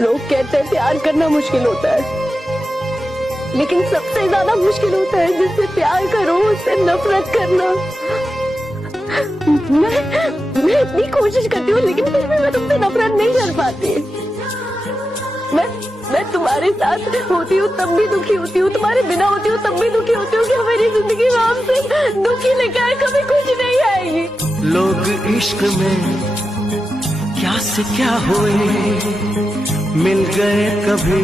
लोग कहते हैं प्यार करना मुश्किल होता है, लेकिन सबसे ज्यादा मुश्किल होता है जिससे प्यार करो उससे नफरत करना। मैं इतनी कोशिश करती हूँ लेकिन फिर भी मैं तुमसे नफरत नहीं कर पाती। मैं तुम्हारे साथ होती हूँ तब भी दुखी होती हूँ, तुम्हारे बिना होती हूँ तब भी दुखी होती हूँ कि मेरी जिंदगी में हमसे दुखी लेकर आए, कभी खुशी नहीं आएगी। लोग इश्क में क्या से क्या हुए, मिल गए कभी।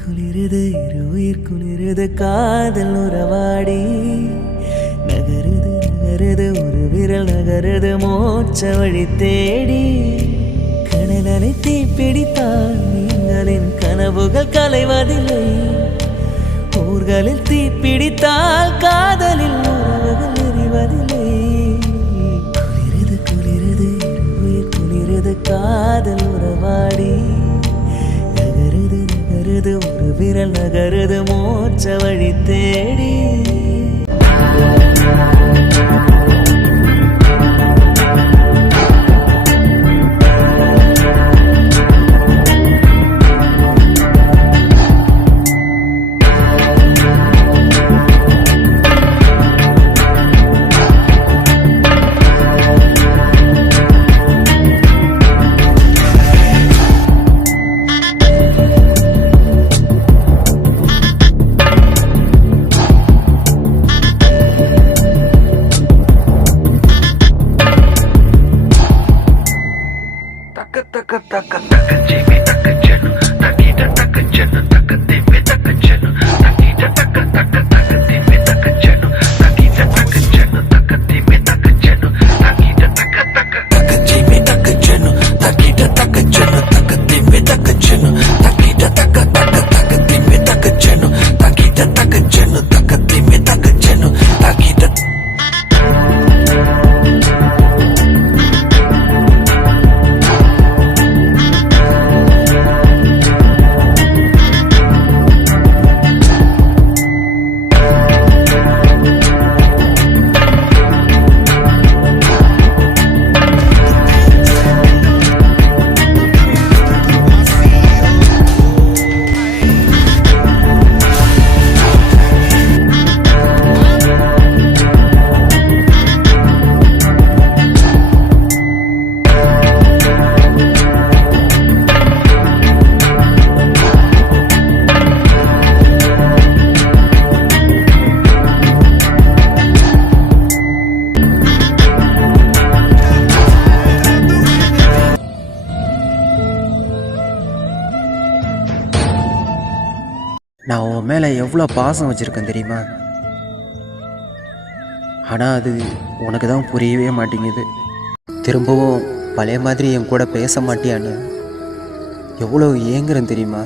குளிருது இருயிர் குளிருது காதல் உறவாடி, நகருது நகருது ஒரு விரல் நகருது மோட்ச வழி தேடி. கடலலை தீப்பிடித்தால் நீங்களின் கனவுகள் கலைவதில்லை, ஊர்களில் தீப்பிடித்தால் காதலில் உறவுகள் எறிவதில்லை. குளிருது குளிருது இருயிர் குளிருது காதல் உறவாடி, நகருது ஒரு விரல் நகருது மோட்ச வழி தேடி. நான் உன் மேலே எவ்வளோ பாசம் வச்சுருக்கேன் தெரியுமா? ஆனால் அது உனக்கு தான் புரியவே மாட்டேங்குது. திரும்பவும் பழைய மாதிரி என் கூட பேச மாட்டியான்னு எவ்வளோ ஏங்குறேன் தெரியுமா?